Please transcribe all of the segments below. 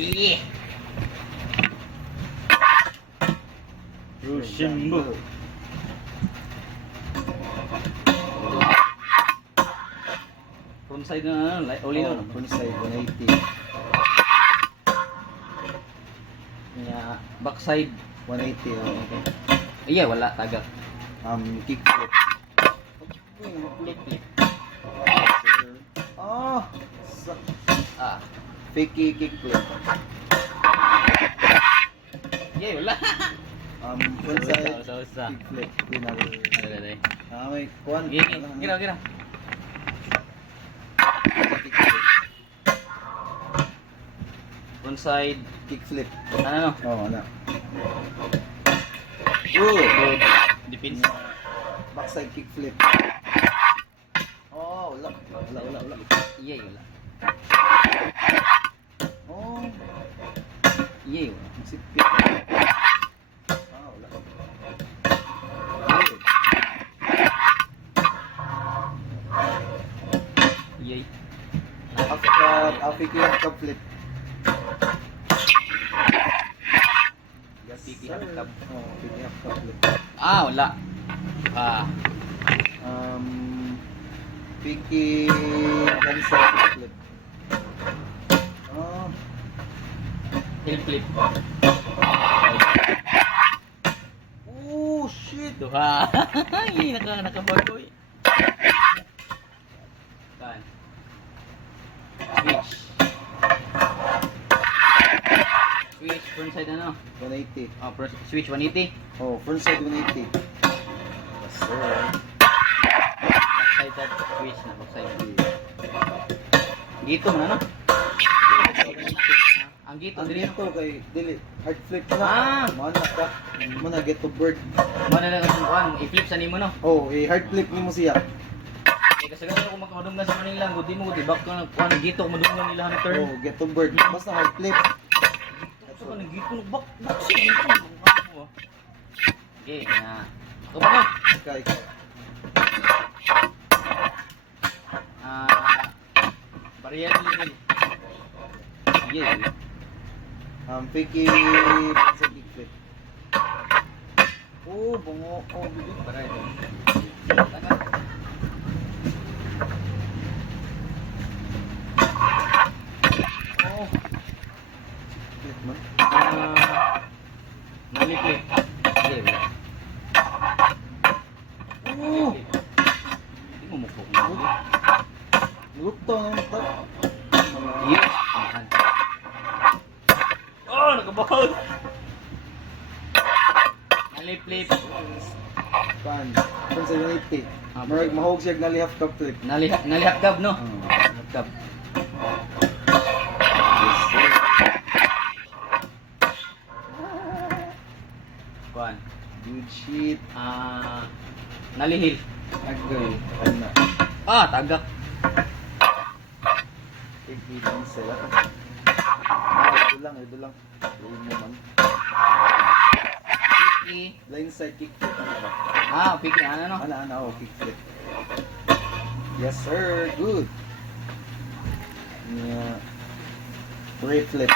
Yeah. Roshambo. Front side na uli no. Front side 180. Yeah, back side 180 okay. iya wala tagak. Kick flip. Flip flip. Oh, Fakie kick flip. iya wala. Front side Usa. kick flip. Final. Ada. May kuan. Kira. Kick flip. Front side Kick flip. ano? Ano. Good. Defense. Backside kick flip. Oh, wala. Iya wala. Oh, Iya wala. masipit. Wala. Good. Iya. After kick flip. Fakie Sir. half cab. Fakie half cab flip. Wala. Fakie backside kick flip. Oh, Heel flip. oh shit. Duha. Ay, nakabagoy. Kan. Switch. Switch front side ano? 180. Switch 180. Oh, front side 180. Yes, sir. Backside that switch na backside. Gito man ano? Ang gito Ang dili. dito kay dili hard flip na. Mana ka. Mana get to bird. Mana na kasi kuan, i-flip sa nimo no. Oh, hard flip nimo siya. Kasi ganun ako makahadunggan sa Manila, gudi mo gudi back ka kuan gito madunggan nila na turn. Oh, get to bird. Basta hard flip. Sa kanang gito back boxing mo. Okay, na. Ako ba no? Kay Barrier level. Yeah. Fakie backside kick flip. Oh, bungo. Oh, bibi. Para ito. Oh. Flip man. Nalipit. Okay, wala. Oh, Hindi mo mukha ko. lukto ng top. Yes. Oh, nagabahal. Nalip-lip. Pan. Front side 180. Marag mahog siya gali half cup flip. Nalihap-gab, no? Nalihap-gab. Yes, sir. Kuan. Good shit. Nalihil. Agay. Ano? Tagak. Fakie diesel. Ito lang. Roll mo man. Piki. Line side kick flip. Ano ba? Piki. Ano, no? Oh, kick flip. Yes, sir. Good. Yeah. Tray flip.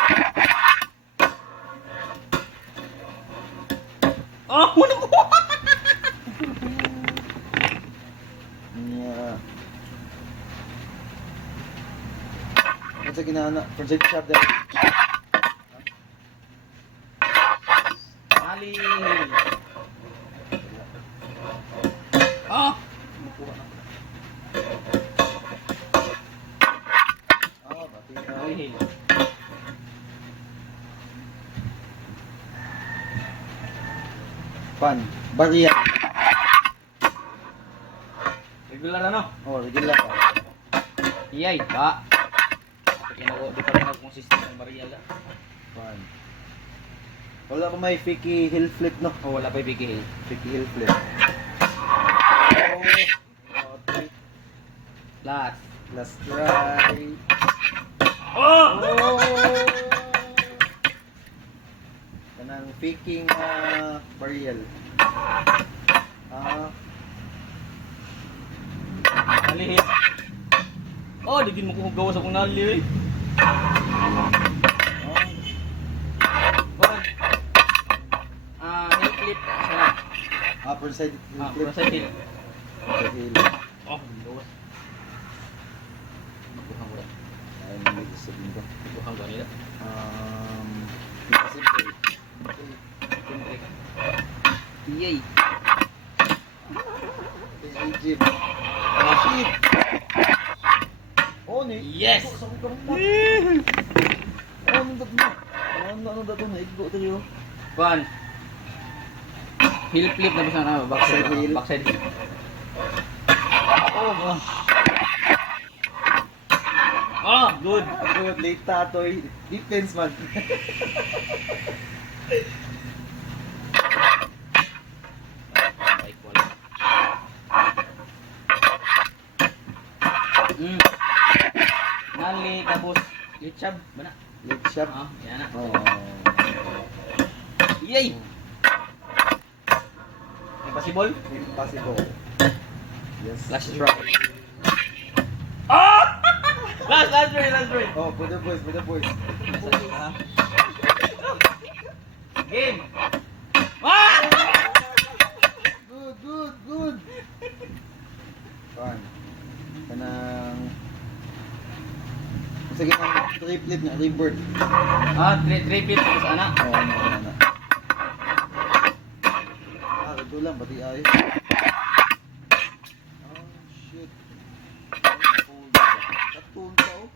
Ano ko? Yeah. Ano sa ginana? Project shot there. Nalihil. Bati na. Nalihil. Pan. Barrier. Regular ano? Oh, regular pa. Iyay. Di pa rin consistent ng barrial. Pan. Wala ko may Fakie heel flip, no? Wala pa yung Piki. Fakie heel flip. Oh, three. Last. Last try. Oh! Kanang faking burial. Nalihil. Di din mo kung gawa sa kung nalihil eh. Upper side flip. Process hill. Side hill. Oh, luwas. Magbuhang ko na. Ay, may gusto din ko. Magbuhang ko nila. Impossible. Siyempre ka. Yay! Egypt. Oh, shit! Oh, ni. Yes! Sa akong karumat. Oh, anong dato na? Anong dato na? Igbo tayo. Kuan. Hill flip na ba siya na? Backside hill. Backside hill. Oh, Oh, good. good. Late tatoy. Defense man. Bike wala. Nali tapos YouTube ba na? Late shot. Yan na. Oh. Yay! Impossible? Impossible. Yes. Last try. Ah! Last try. Oh, put the boys. Game. Ah! Good. Fun. Kanang sige ang triplet nga, rebirth. Three feet tapos anak. Oh, ano. Ito lang, pati ay. Oh, shit. Tatun ka, oh.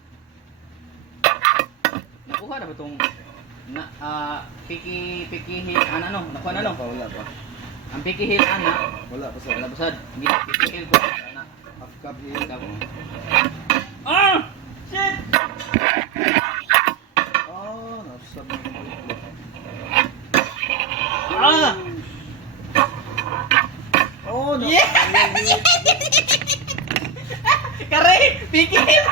Nakuha na ba itong piki hit ano nakuha na no? Wala pa. Ang piki hit Wala pa sa labasad. Hindi piki hit ko ana. half cup hill. Ah! Shit! Oh, nasab na yung triplet. Ah! Oh, no. Yeah! Kare! Piki hit!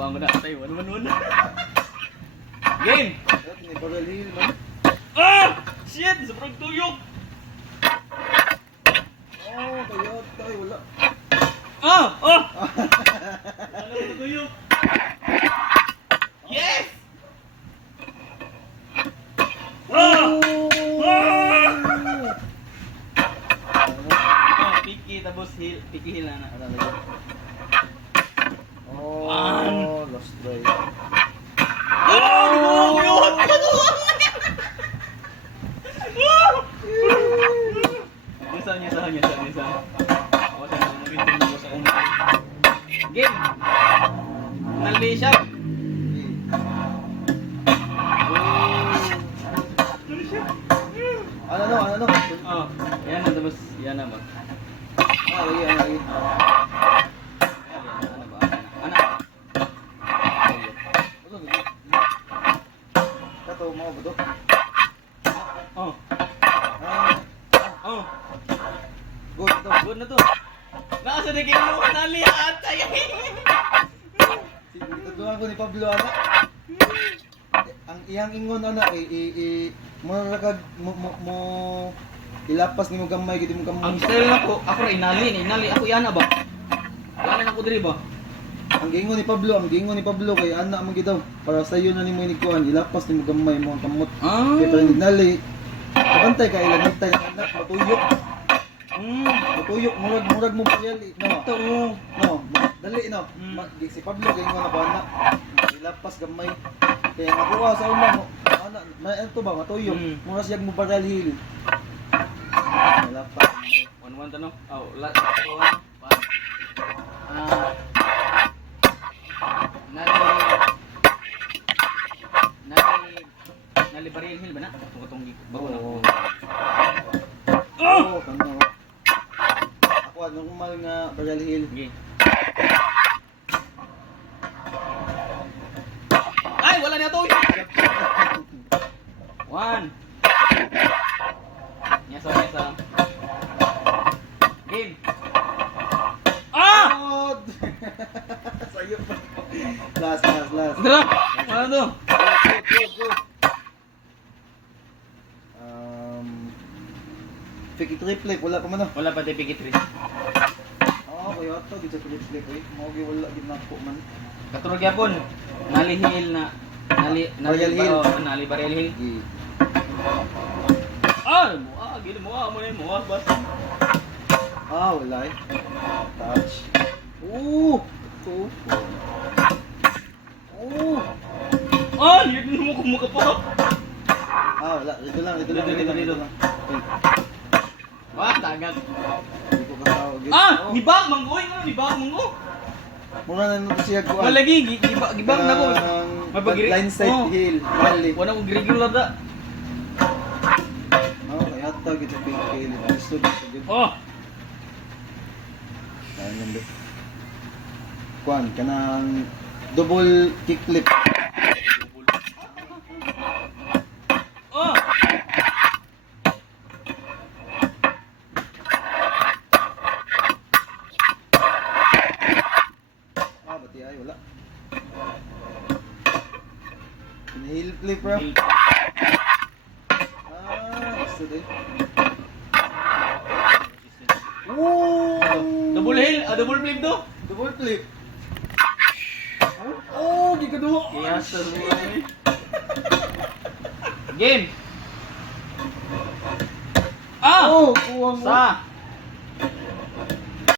Bang na tayo, one. Game! At may barrel hill man. Ah! Shit! Sobrang tuyok! Oh, Toyota, ay wala. Ah! Oh! Ano na tuyok? Yes! Ah! Ah! Piki tapos hill, piki hill na. Ano lagi? Oh, One. lost try. Oh! Yun! Isa. Ako sa mag-intindi ko sa kumain. Game! Nali siya. Ano? Oh, yan na tapos yan na ba? Lagi. Ano ba? Anak. Kato, mga ba to? Oh. Ah, Oh. good to. Good na to. Nakasa na kayo mo nali ata. Sige, tutuan ko ni Pablo, anak. Ang iyang ingon, anak, mo ilapas ni mo gamay, giti mo gamay. Ang style na ko, ako rin inali ako yan na ba? Yan na ako diri ba? Ang gingon ni Pablo kay anak mo gitaw para sa iyo na nimo inikuan, ilapas ni mo gamay mo ang kamot. Ah. Kay para nali. Kabantay ka ilang hintay ng anak, matuyok. Matuyok, murag mo bayal, no. Ito mo. No, dali no. Mm. Si Pablo gingon na ba anak, ilapas gamay. Kaya nakuha sa una mo, anak, ito ba matuyok. Mura siyang mo baralhil. Ilapas. 1-1 tanong. Oh, last one. Nali Baril Hill ba na? Tungkotong bago na. Oh, kano. Ako normal nga baralhil. Sige. Ay, wala na to. 1. Nyasa. Game. Ah! Oh! Sayo pa. Last. Dala. Ano to? Go. Fiki triple, wala pa man ah. Wala pa tipik 3. Oh, kaya ito, di sa triple ko eh. Maugi wala, di na po man. Katurog yapon. Nali Hill na Royal Hill. Nali Royal Hill. Sige. Gini mo na bas. Wala eh. Touch. Ooh! Yun mo kung makapot. Wala. Dito lang. Dito. Tagat. Hindi ko kasawag. Nibag manggo. Muna na nito siya kuha. Malagi gibag na ko. Blindside Hill. Valley. Wala ko regular da. Kaya ito. Gito pink hill. Gusto dito. Kaya nandun. Kuhan. Kanang double kickflip. Bati ay wala. Hill flip bro. Gusto din. Double flip do. Double flip. Gikaduha. Yes, game. Kuwang mo. Sa